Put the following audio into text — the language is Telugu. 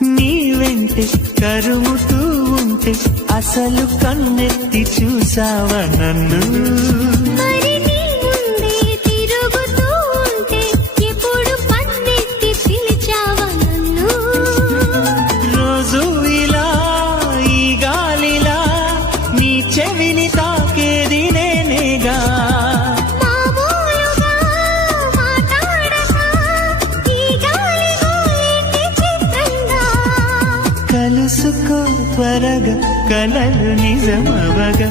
నీ వెంటే కరుముతూ ఉంటే అసలు కన్నెత్తి చూసావా నన్ను? మరి నీ ముందే తిరుగుతూ ఉంటే ఎప్పుడు పన్నెత్తి పిలిచావా నన్ను? రోజు ఇలా ఈ గాలిలా నీ చెవిని తాకేది నేనేగా. మామూలుగా మాట్లాడక ఈ గాలి గోలేటి చిత్రంగా. కలుసుకో త్వరగా కలలు నిజమవగా.